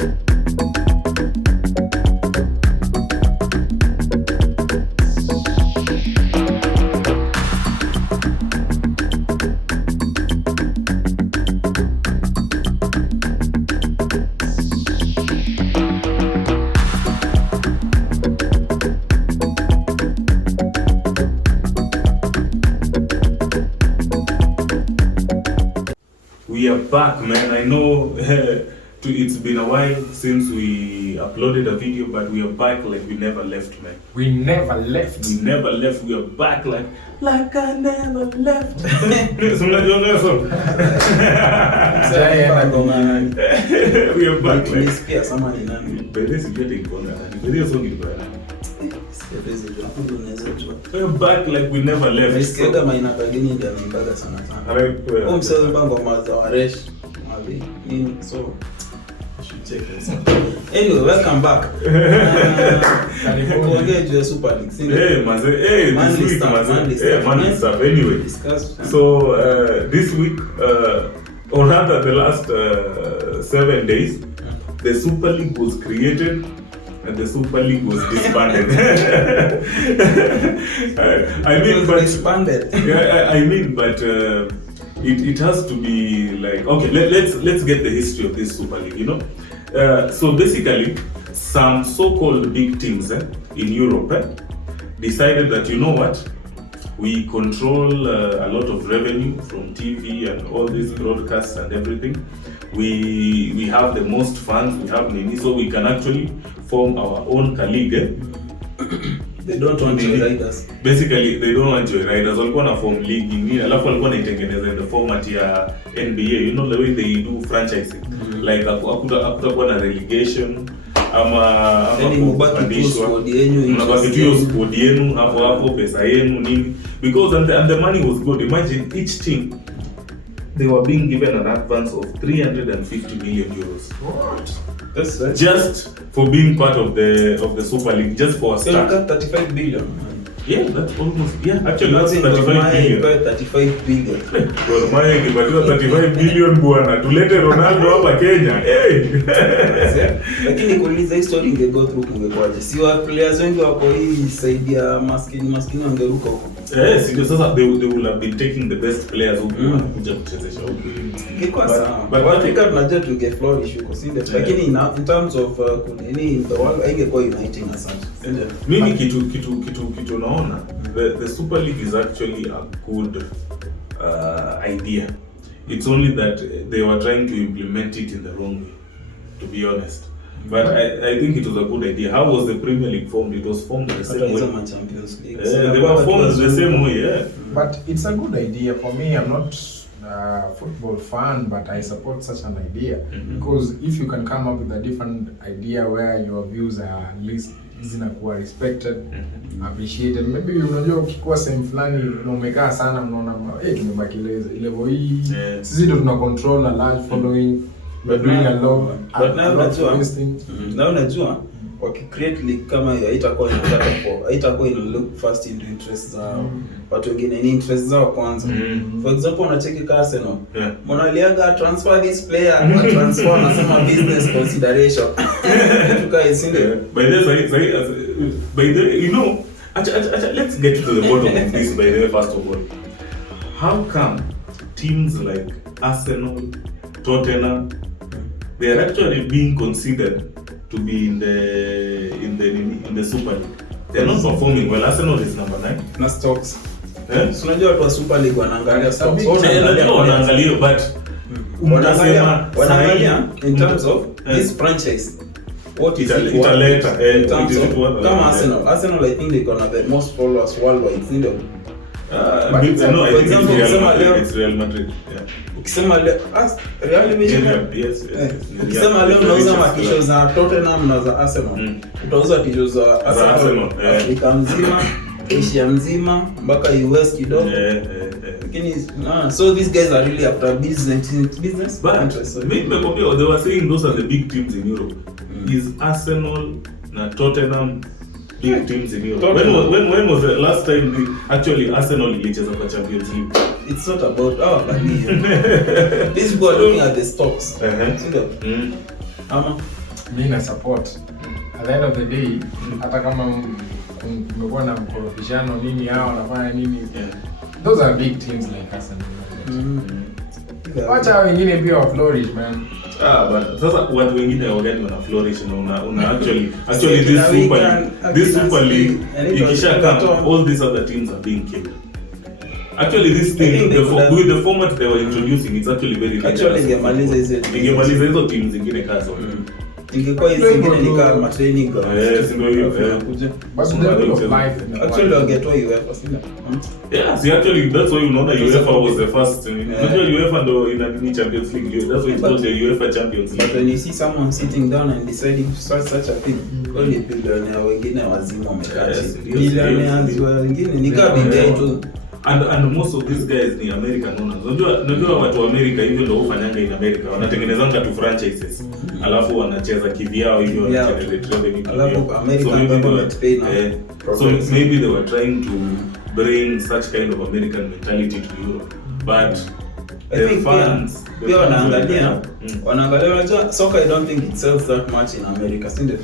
We are back, man. I know it's been a while since we uploaded a video, but we are back like we never left, man. We never left. We never left. We are back like I never left. We are back like. By this, you getting we're back like we never left. Nisikiaga maina kageni ndio anaimbaga sana sana. Huo msanii mbango maza waresh mavi nini so you should check this out. Anyway, welcome back. Tuongee juu ya Super League. Hey manze, hey this week manze. Man stuff anyway. Discuss. So this week or rather the last 7 days the Super League was created and the Super League was disbanded. I mean, but disbanded. Yeah, I mean, but it has to be like okay. Let's get the history of this Super League. You know, so basically, some so-called big teams in Europe decided that you know what, we control a lot of revenue from TV and all these broadcasts and everything. We have the most fans. We have many, so we can actually form our own league. They don't want to riders. Basically, they don't want to riders. Walikuwa na form league ni alafu walikuwa naitengeneza in the format ya NBA. You know the way they do franchising. Like hakutakuwa na relegation ama kupandishwa. Mnabaki tu squad yenu hapo pesa yenu nini, because and the money was good. Imagine each team they were being given an advance of 350 million euros. What? That's just for being part of the Super League, just for a start. So 35 billion. Yeah, that's almost, yeah, actually that's 35 billion. 35 billion. Gor Mahia kipatiwa 35 billion bwana. Tulete Ronaldo hapa Kenya. Hey. Lakini kuuliza hii story ingego through kungekwaje? Si wa players wengi wako hii side ya maskini wangeruka huko. Sio sasa they will have been taking the best players huko kuja kuchezesha huko. Ingekuwa sawa. But Africa tunajua to get flourish huko, si ndio? Lakini in terms of in the world ingekuwa uniting as such. Mimi kitu naona the Super League is actually a good idea. It's only that they were trying to implement it in the wrong way, to be honest. But I think it was a good idea. How was the Premier League formed? It was formed the same way. Champions League. They were formed the same way, yeah. But it's a good idea for me. I'm not a football fan, but I support such an idea because if you can come up with a different idea where your views are at least zinakuwa respected, appreciated. Maybe unajua ukikuwa sehemu fulani na umekaa sana unaona tumebaki level hii. Sisi ndio tuna control a large following. We're doing a lot. But now unajua wakicreate league kama hiyo haitakuwa ina look first into interest zao. Watu wengine ni interest zao kwanza. For example, unacheki Arsenal. Monaliaga transfer this player, na transfer nasema business consideration. Tukae sinde. By the way, you know, let's get to the bottom of this by the way first of all. How come teams like Arsenal, Tottenham, they are actually being considered to be in the Super League? They are not performing well. Arsenal is number 9. Na Stokes. So unajua watu wa Super League wanaangalia Stokes. Wanaangalia but wanaangalia in terms of this franchise. What is it? Kama Arsenal I think they gonna the most followers worldwide, you know. But no, I think it's Real Madrid. Yeah. Ukisema Real Madrid. Yes. Ukisema leo unauza makisho za Tottenham na za Arsenal. Utauza tisho za Arsenal. Afrika mzima, Asia mzima, mpaka US kidogo. Lakini so these guys are really after business. But maybe they were saying those are the big teams in Europe. Is Arsenal na Tottenham big teams in Europe? When was the last time actually Arsenal ilicheza kwa Champions League? It's not about these people are looking at the stocks. See them? mimi na support. At the end of the day, hata kama kumekuwa na mkorofishano nini hao wanafanya nini, those are big teams like Arsenal. Wacha wengine pia wa flourish man. But sasa watu wengine wagani wana flourish na una actually this super league ikisha come, all these other teams are being killed. Actually this thing with the format they were introducing, it's actually very actually ingemaliza hizo teams zingine kazo. Ingekuwa hizi zingine ni kama training ground. Ndio hiyo. But the rule of life actually wangetoa UEFA sina. Yeah, see actually that's why unaona UEFA was the first. Unajua UEFA ndo ina Champions League. That's why it's called the UEFA Champions League. But when you see someone sitting down and deciding to start such a thing, only billionaire wengine wazima wamekaa chini. Billionaires wengine ni kama bidii tu. And most of these guys ni American owners. Unajua watu wa America hivyo ndio hufanyanga in America. Wanatengenezanga tu franchises. Alafu wanacheza kivyao hivyo wanagenerate revenue. Alafu American government pay now. So maybe they were trying to bring such kind of American mentality to Europe. But I think fans pia wanaangalia unajua soccer I don't think it sells that much in America, isn't it?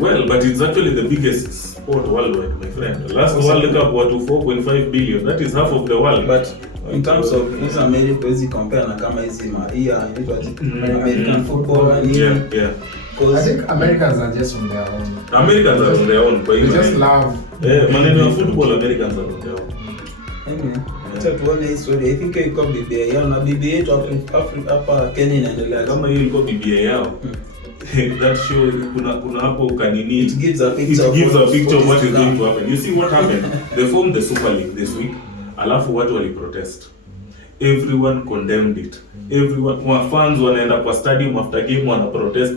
Well, but it's actually the biggest sport worldwide, my friend. The last World Cup was to 4.5 billion. That is half of the world. But in terms of this America, is compare na kama hizi American football and yeah. I think Americans are just on their own. Americans are on their own. They just love. Maneno ya football, Americans are on their own. Anyway, acha tuone hii story. I think iko BBA yao na BBA yetu hapa Kenya inaendelea. Kama hiyo ilikuwa BBA yao. That show kuna hapo kanini, it gives a picture of what is going to happen. You see what happened? They formed the Super League this week. Alafu watu wali protest. Everyone condemned it. Everyone, fans wanaenda kwa stadium after game wana protest.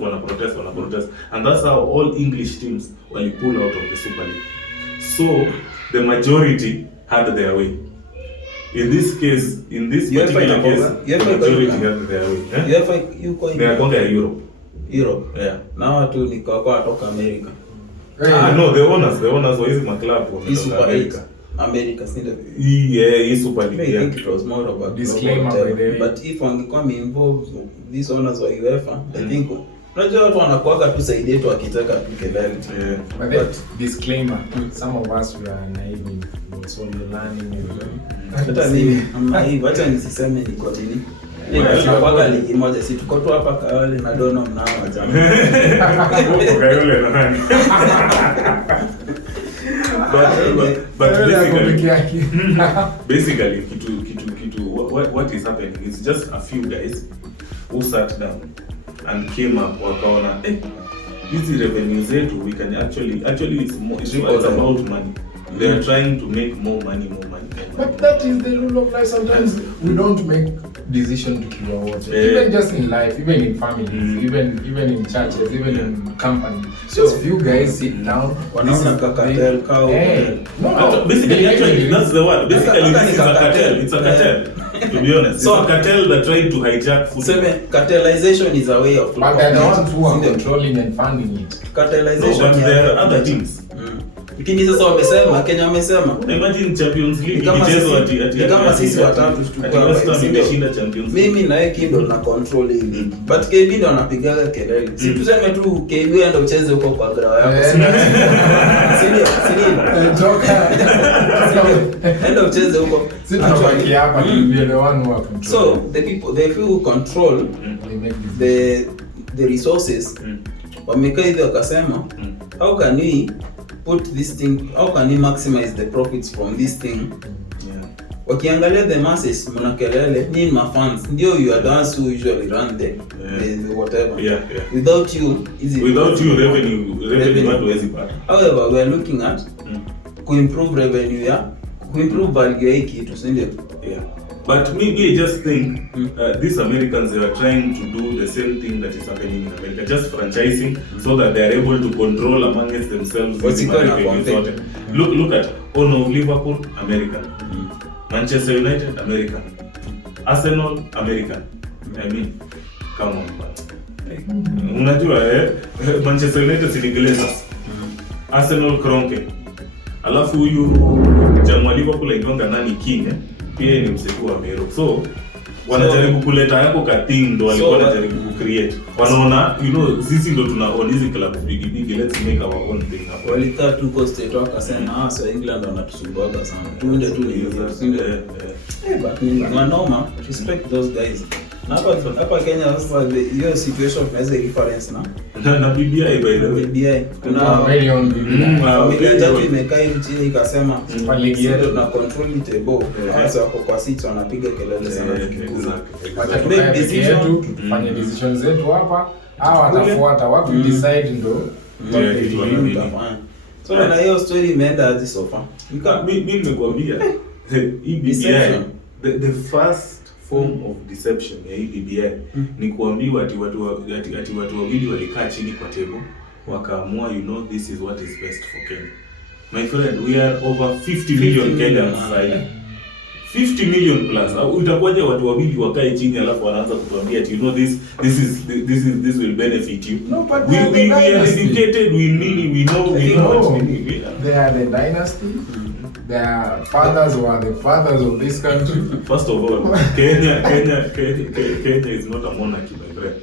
And that's how all English teams wali pull out of the Super League. So the majority had their way. In this particular case, the majority had their way. They are going to Europe. Yeah. Na watu ni kwa kutoka America. No, the owners wa hizi maclub wa America. America sinda. Yeah, Super League. I think it was more about disclaimer by the way. But if wangekuwa involved these owners wa UEFA, I think unajua watu wanakuaga tu side yetu wakitaka tu kelele. But that disclaimer, some of us we are naive, so we're learning. Hata mimi naive, acha nisiseme ni kwa nini. Tunapaga ligi moja, si tuko tu hapa Kayole na Dono mnao jamaa. Huko Kayole na nani? But basically what is happening is just a few guys who sat down and came up wakaona hizi revenue zetu we can actually it's about money. They are trying to make more money. But that is the rule of life. Sometimes we don't make decision to kill our water. Even just in life, even in families, even in churches, even in companies. Just few guys sit down. Wanaona cartel cow. No. Basically, actually, that's the word. Basically, this is a cartel. It's a cartel. To be honest, so a cartel that tried to hijack food. Cartelization is a way of. But they're the ones who are controlling and funding it. Cartelization. No, but there are other teams. Lakini sasa wamesema Kenya wamesema imagine Champions League ikichezwa ati kama sisi watatu tukua hapa imeshinda Champions League. Mimi na yeye Kido na control hii league. But KB ndo anapigaga kelele. Si tuseme tu KB enda ucheze huko kwa ground yako. Sio. Joker. Enda ucheze huko. Sisi tunabaki hapa to be the one who are control. So the people they feel control the resources. Wamekaa hivi wakasema how can we put this thing, how can we maximize the profits from this thing? Wakiangalia the masses mnakelele ni ma fans ndio you are the ones who usually run the whatever. Without you revenue hatuwezi pata. However, we are looking at improve revenue improve value ya kitu, si ndio? But maybe I just think these Americans, they are trying to do the same thing that is happening in America, just franchising so that they are able to control amongst themselves. Look at owner of Liverpool, American. Manchester United, American. Arsenal, American. I mean, come on. Unajua Manchester United si Glazers. Arsenal Kroenke. Alafu huyu jamaa Liverpool aitwanga nani King pia ni mseku wa Mero. So wanajaribu kuleta yako ka thing ndo walikuwa wanajaribu kucreate. Wanaona sisi ndo tuna own hizi club big, let's make our own thing. Walikaa tu kwa state wakasema so England wanatusumbua sana. Tuende tu hiyo. But ni manoma, respect those guys. Hapa Kenya sasa hiyo situation tunaweza reference na BBI by the way. BBI kuna million milioni imekaa chini ikasema ligi yetu tuna control table. Sasa wako kwa seats wanapiga kelele sana. Make decision tufanye decisions zetu hapa. Hawa watafuata watu decide ndo so na hiyo story imeenda aje so far. Mimi nimekwambia BBI the first form of deception ya BBI ni kuambiwa ati watu wawili walikaa chini kwa table wakaamua this is what is best for Kenya. My friend, we are over 50 million Kenyans right? 50 million plus. Utakuja watu wawili wakae chini alafu wanaanza kutuambia ati this will benefit you. No, but we are educated, we know what we need. They are the dynasty. Their fathers were the fathers of this country. First of all, Kenya is not a monarchy, my friend.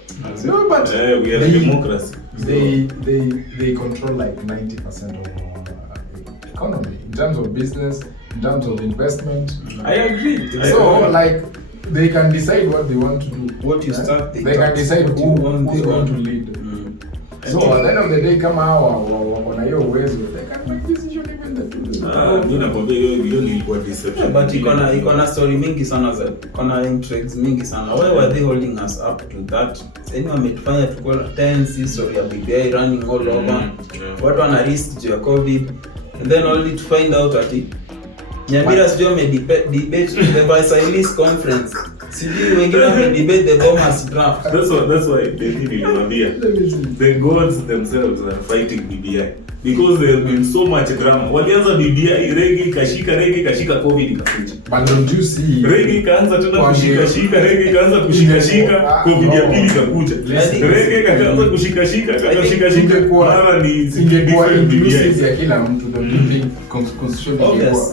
No, but we are a democracy. They control like 90% of the economy in terms of business, in terms of investment. I agree. So like they can decide what they want to do. What you start, they can decide who they want to lead. So at the end of the day, kama hawa wana hiyo uwezo, they can make decision even the two. Mimi nakwambia hiyo ni kwa deception. But iko na story mingi sana za iko intrigues mingi sana. Why were they holding us up to that? Sasa wametufanya tukua tense history ya BBI running all over. Watu wana risk juu ya COVID and then only to find out ati Nyamira sio debate the Versailles conference. Sijui wengine debate the Bomas draft. That's why they niliwaambia the gods themselves are fighting BBI because there has been so much drama. Walianza BBI regi kashika COVID ikakuja. But don't you see regi kaanza tena kushika regi kaanza kushika COVID ya pili ikakuja. Regi kaanza kushika mara ni ingekuwa inclusive ya kila mtu don't you think constitution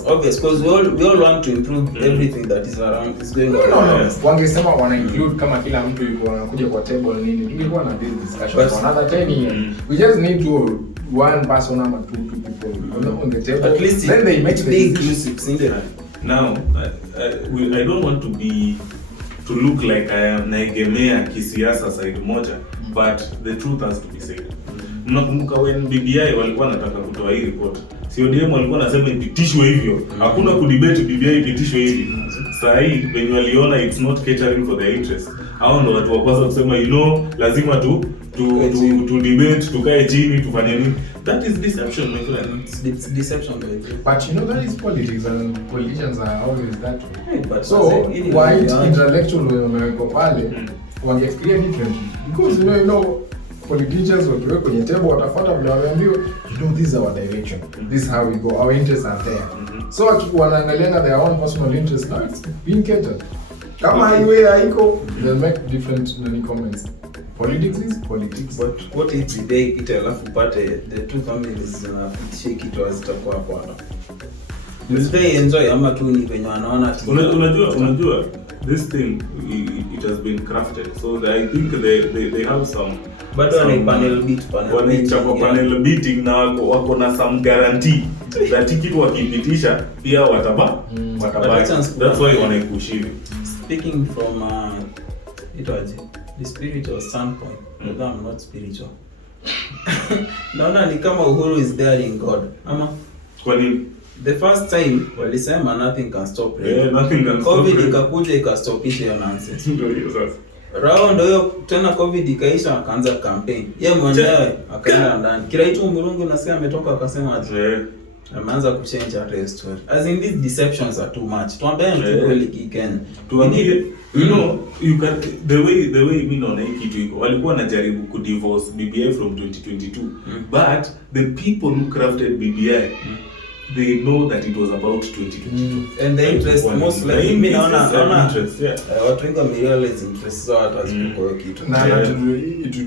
obvious because we all want to improve everything that is around is going on. No. Wangesema wana include kama kila mtu yuko anakuja kwa table nini. Tungekuwa na this discussion for another 10 years. We just need to one person or two people on the table. At least then they make the inclusive. Now, I don't want to look like I am naegemea kisiasa side moja, but the truth has to be said. Mnakumbuka when BBI walikuwa wanataka kutoa hii report. CODM walikuwa wanasema ipitishwe hivyo. Hakuna kudebate BBI ipitishwe hivi. Sasa hii when waliona it's not catering for their interest. Hao ndo watu wa kwanza kusema lazima tu debate, tukae chini, tufanye nini. That is deception, my friend. It's deception, baby. But that is politics and politicians are always that way. But so white intellectual wamewekwa pale wangefikiria differently because politicians watu wako kwenye table watafuata vile wameambiwa this is our direction, this is how we go, our interests are there. So wanaangalia their own personal interests, now it's being catered. Kama highway haiko they'll make different comments. Politics is politics. But what if today ita alafu pate the two families zinapitisha kitu hazitakuwa hapo. Will they enjoy ama tu ni venye wanaona ati unajua this thing it has been crafted so I think they have some but on panel beating na wako na some guarantee that kitu wakipitisha pia watabaki. That's why wanaipush hivi. Speaking from the spiritual standpoint, although I'm not spiritual. Naona ni kama Uhuru is there in God. Ama kwa nini? The first time walisema nothing can stop it. Yeah, nothing can stop it. COVID ikakuja ikastopisha hiyo nonsense. Ndio hiyo sasa. Rao ndio tena COVID ikaisha akaanza campaign. Yeye mwenyewe akaenda ndani. Kiraitu Murungu nasikia ametoka akasema aje. Ameanza kuchange hata story. As in these deceptions are too much. Tuambie mtu kweli Kenya. Tuambie you can the way mimi naona hiki kitu iko. Walikuwa wanajaribu ku divorce BBI from 2022. But the people who crafted BBI they know that it was about 2022 and the interest most likely mimi naona interest watu wengi wamerealize interest zao hata ziko kitu na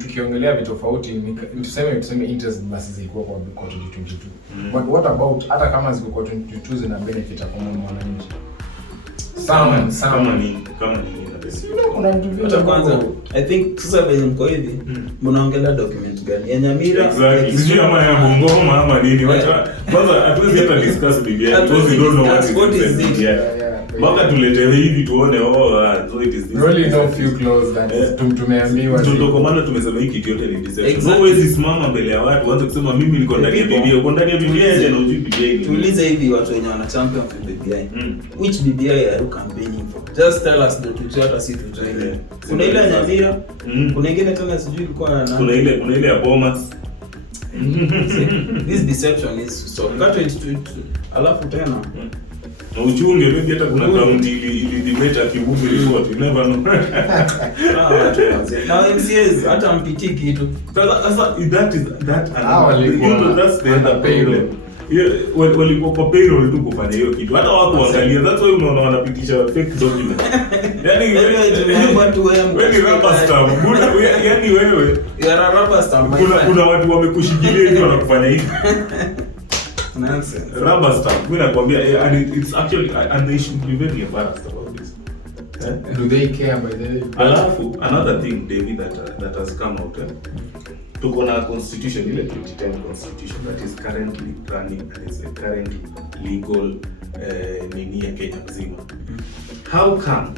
tukiongelea vitu tofauti tuseme interest basi zilikuwa kwa 2022 but what about hata kama ziko kwa 2022 zina benefit kwa mwananchi kama ni kuna mtu vile hata kwanza I think sasa venye mko hivi mnaongelea document gani ya Nyamira exactly sijui ama ya Bungoma ama nini wacha kwanza hatuwezi hata discuss BBI because we don't know what is it. Mpaka tuletewe hivi tuone so it is this. Really no few close that tumeambiwa. Ndio maana tumesema hiki kitu yote ni deception. No way simama mbele ya watu uanze kusema mimi niko ndani ya BBI. Uko ndani ya BBI je na ujui BBI ni. Tuulize hivi watu wenye wana champion for BBI. Which BBI are you campaigning for? Just tell us the truth hata si tujoin. Kuna ile ya Nyamira, kuna ingine tena sijui ilikuwa na kuna ile ya Bomas. This deception is so. Got it alafu tena na uchunge maybe hata kuna county ili debate akibubu ilikuwa you never know. Na MCAs hata mpiti kitu. Sasa that that's the other payroll. Walikuwa kwa payroll tu kufanya hiyo kitu. Hata wako waangalia. That's why unaona wanapitisha fake document. Yaani wewe ni rubber stamp. Yaani wewe you are a rubber stamp. Kuna watu wamekushikilia hivi wanakufanya hivi. Nonsense. Rubber stamp. Mimi nakwambia and it's actually and they should be very embarrassed about this. Do they care by the way? Alafu another thing David that has come out. Tuko na constitution ile 2010 constitution that is currently running and is a current legal nini ya Kenya mzima. How come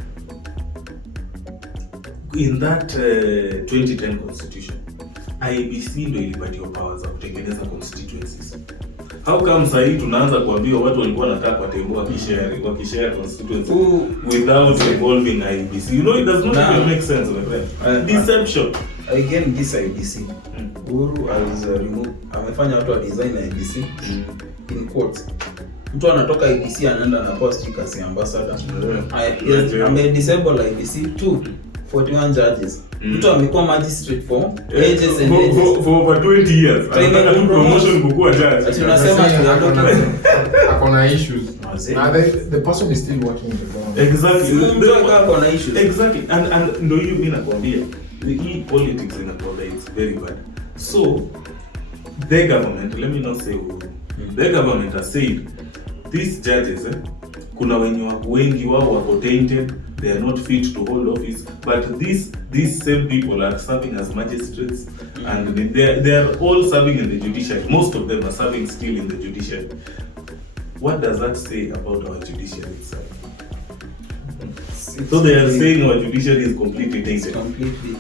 in that 2010 constitution IEBC ndio ilipatiwa powers za kutengeneza constituencies? How come sasa hii tunaanza kuambiwa watu walikuwa wanataka kutemboa wakishare constituency without involving IEBC? You know it does not even make sense, my friend. Deception. Again this IEBC. Uhuru has removed amefanya watu wa design IEBC in quotes. Mtu anatoka IEBC anaenda na post kasi ambassador. Ame disable IEBC to 41 judges. Mtu amekuwa magistrate for ages and ages. For over 20 years. Anataka tu promotion kukua judge. Tunasema akona issues. Now the person is still working in the government. Exactly. Akona issues. Exactly. And ndio hiyo mimi nakwambia. The politics in Rwanda is very bad. So the government, let me not say who, the government has said these judges kuna wengi wao wako tainted, they are not fit to hold office, but these same people are serving as magistrates and they are all serving in the judiciary. Most of them are serving still in the judiciary. What does that say about our judiciary itself? So they are saying our judiciary is completely tainted. Completely.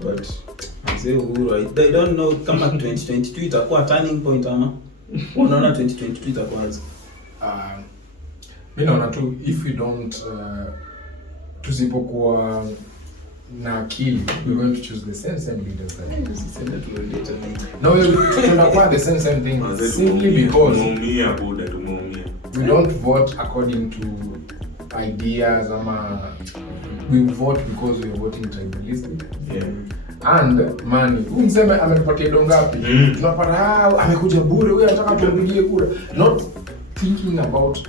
But they don't know kama 2022 itakuwa turning point ama unaona 2022 itakuwa aje? Mimi naona tu if we don't tusipokuwa na akili we're going to choose the same leaders no we're tunakuwa the same thing simply because we don't vote according to ideas ama we vote because we are voting tribalistic. And money. Mseme ametupatia dongapi? Tunapata amekuja bure, wewe anataka tumpigie kura. Not thinking about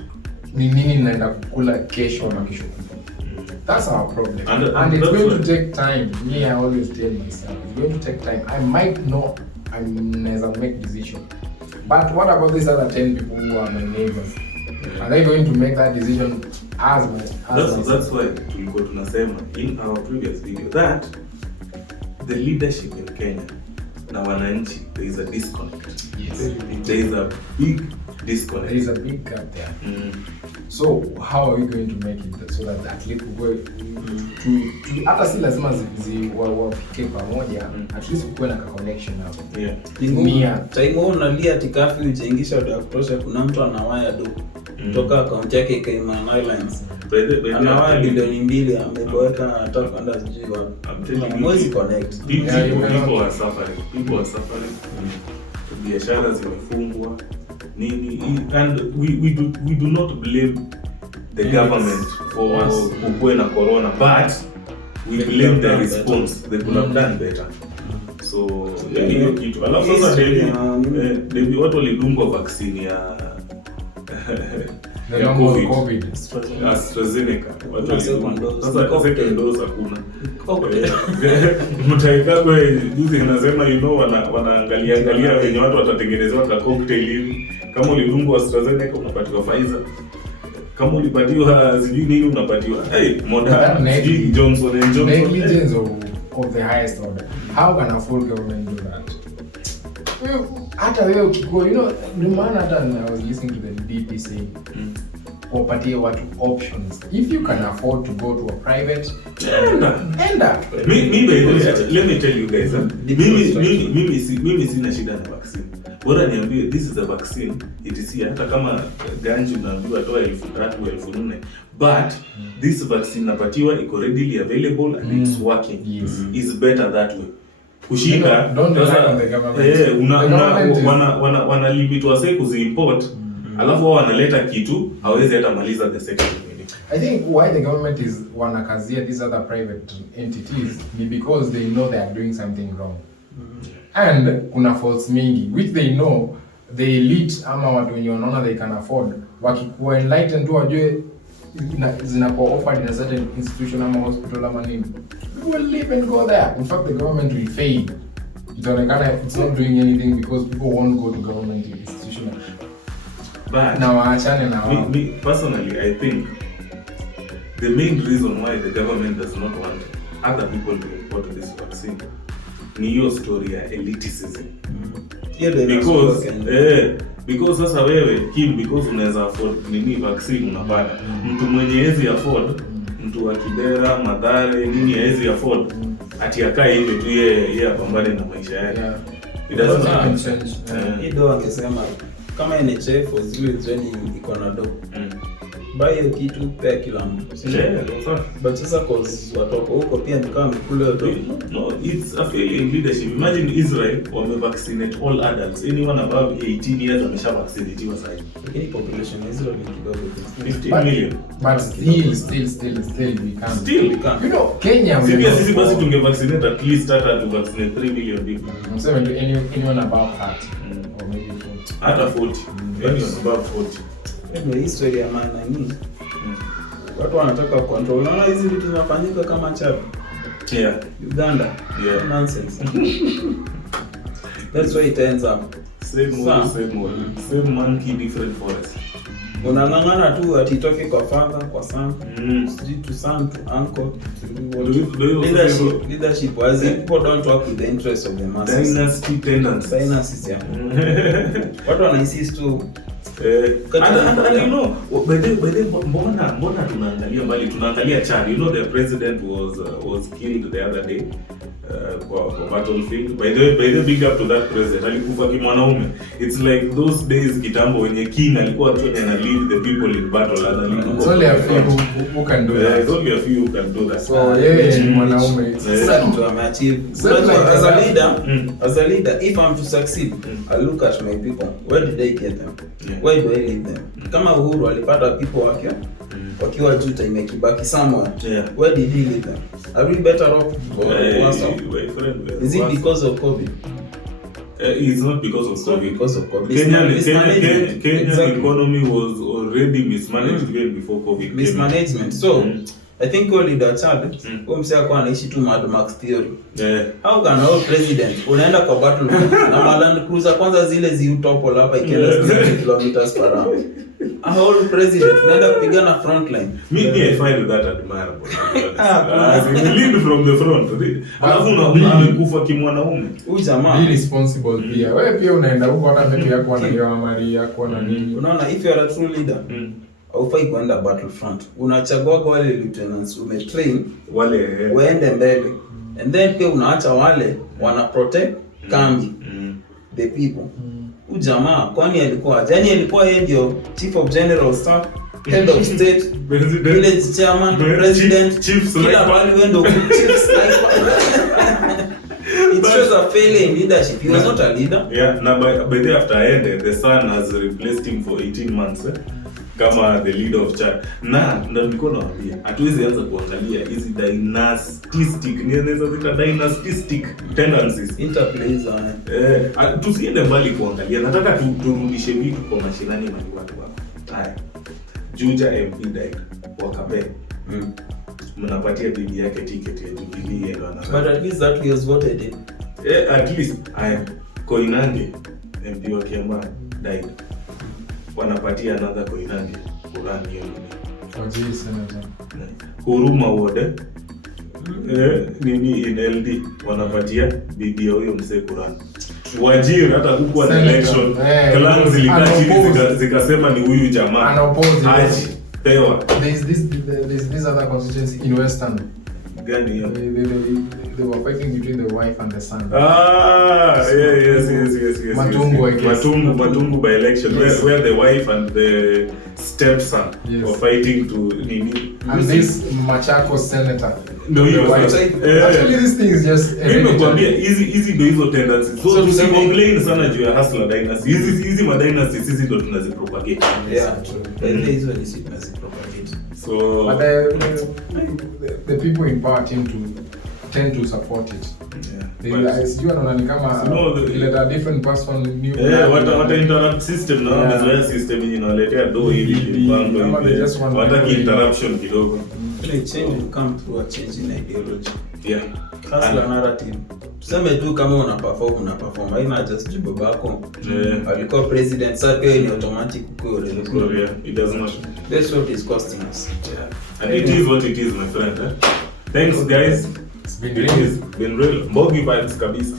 ni nini naenda kukula kesho na kesho kutwa. That's our problem. And it's going to take time. Me, I always tell myself, it's going to take time. I might know naweza make decision. But what about these other 10 people who are my neighbors? Are they going to make that decision as that's why tulikuwa tunasema in our previous video that the leadership in Kenya na wananchi, there is a disconnect. Yes. There is a big disconnect. There is a big gap there. So how are we going to make it so that at least we to hata si lazima wafike pamoja, at least kuwe na connection hapo. Yeah. Time unalia tikafi ujengisha ndio kutosha, kuna mtu anawaya do kutoka account yake Cayman Islands. Anawaya bilioni 2 ameweka hata kwenda sijui wapi. Mwezi connect. People are suffering. People are suffering. Biashara zimefungwa nini, and we do not blame the government for kukue na corona, but we blame the response. They could have done better. So hiyo kitu alafu sasa ndio watu walidungwa vaccine ya COVID. AstraZeneca. Watu walidungwa. Sasa second dose hakuna. Mtaikagwe juzi nasema wanaangalia wenye watu watatengenezewa ka cocktail hivi. Kama ulidungwa AstraZeneca unapatiwa Pfizer. kama ulipatiwa sijui nini unapatiwa Moderna, sijui Johnson and Johnson, negligence of the highest order. How can a full government do that? Hata wewe ukikuwa, ndio maana hata I was listening to the DP saying wapatie watu options. If you can afford to go to a private, enda. Let me tell you guys, mimi sina shida na vaccine. Bora niambie this is a vaccine, it is here. Hata kama ganji unaambiwa toa 3,000 4,000, but this vaccine napatiwa iko readily available and it's working. Yes. Is better that way. Kushinda don't rely on the government. Wana limit wase kuziimport, alafu wao wanaleta kitu hawezi hata maliza the second minute. I think why the government is wanakazia these other private entities ni because they know they are doing something wrong. And kuna faults mingi which they know the elite ama watu wenye wanaona they can afford, wakikuwa enlightened tu wajue zinakuwa offered in a certain institution ama hospital ama nini, people will live and go there. In fact, the government will fail. Itaonekana it's not doing anything because people won't go to government institution. But na waachane na wao. Me personally, I think the main reason why the government does not want other people to import this vaccine ni hiyo story ya elitism. Because sasa wewe because unaweza afford nini vaccine unapata. Mtu mwenye hezi afford, mtu wa Kibera, Mathare, nini hezi afford, ati akae hivi tu yeye apambane na maisha yake. It doesn't make sense. Ndio angesema kama NHF zile zeni iko na do. Buy hiyo kitu pia kila mtu. But sasa cause watoko huko pia ni kama kule do. No, it's a failing leadership. Imagine Israel wamevaccinate all adults. Anyone above 18 years amesha vaccinatiwa sasa. Lakini population ya Israel ni kidogo. 15 million. But still we can't. Still can't. Kenya sisi basi tungevaccinate at least hata to vaccinate 3 million people. I'm saying to anyone above 30 or maybe 40. Hata 40. Anyone above 40. Ni historia ya maana nini? Watu wanataka control. Unaona hizi vitu zinafanyika kama Chad. Yeah. Uganda. Yeah. Nonsense. That's why it ends up. Same monkey, different forest. Unang'ang'ana tu atitoke kwa father, kwa son, to son, to uncle, to leadership. As if people don't work with the interests of the masses. Dynasty tendencies. Yeah. Watu wana insist tu. Mbona tunaangalia Chad. The president was killed the other day kwa battlefield. By the way, big up to that president. Alikufa kimwanaume. It's like those days kitambo when king alikuwa tu ana lead the people in battle. It's only a few who can do that. It's only a few who can do that. So ni mwanaume. Sasa mtu ameachieve. As a leader, if I'm to succeed, I look at my people. Where did they get them? Yeah. Why do I leave them? Kama Uhuru alipata people wakiwa juu time Kibaki somewhere. Yeah. Where did he leave them? Are we better off or worse off? Is it because of COVID? It's not because of COVID. Because of COVID. Kenyan economy was already mismanaged even before COVID. Mismanagement. So I think all leader Chad, msea kwa anaishi tu Mad Max theory. How can our president unaenda kwa battle na Land Cruiser kwanza zile ziutopo hapa ikienda 60 kilometers per hour. A whole president unaenda kupigana front line. Me I find that admirable. He lead from the front. Alafu amekufa kimwanaume. Huyu jamaa be responsible pia. Wewe pia unaenda huko hata vitu yako na hiyo Maria kwa na nini. Unaona if you are a true leader, haufai kwenda battlefront. Unachagua kwa wale lieutenants umetrain wale waende mbele. And then pia unaacha wale wana protect kambi the people. Ujamaa kwani alikuwa yeye ndio chief of general staff, head of state, village chairman, president, kila wale wendo chief sniper. It shows a failing leadership. He was not a leader. Yeah, now by the after end the son has replaced him for 18 months. Kama the leader of Chad. Na ndio naambia hatuwezi anza kuangalia hizi dynastic tendencies interplays tusiende mbali kuangalia. Nataka turudishe vitu kwa mashinani na watu hapa. Haya. Juja MP died wakabe. Mnapatia bibi yake ticket ya Jubilee ndo ana. But at least that was voted in. At least Koinange MP wa Kiambaa died. Wanapatia another Koinange kurani hiyo Wajiri senator. Huruma Wode nini in LD wanapatia bibi ya huyo mzee kurani. Wajiri hata hukuwa na election clans zilikaa chini zikasema ni huyu jamaa haji pewa. There's this other constituency in Western. Gani hiyo? They were fighting between the wife and the son. Yes. Matungu by election, yes. where the wife and the stepson were fighting to nini. And this Machakos senator. No, actually this thing is just nimekwambia hizi ndio hizo tendencies. So complain sana juu ya Hustler dynasty. Hizi ma dynasty sisi ndio tunazipropagate. Yeah, true. Hizo ni sisi tunazipropagate. So but the people in power tend to support it. Sijui anaona ni kama ileta different person new. Wata interrupt system na wamezoea system yenye inawaletea do hivi bando hivi. Wata interruption kidogo. Change will come through a change in ideology. Yeah. Hustler narrative. Tuseme tu kama una perform. Haina just juu babako. Alikuwa president, sasa pia ni automatic uko relevant. It does not. That's what is costing us. Yeah. And it is what it is, my friend. Thanks guys. It's been real. Mbogi vibes kabisa.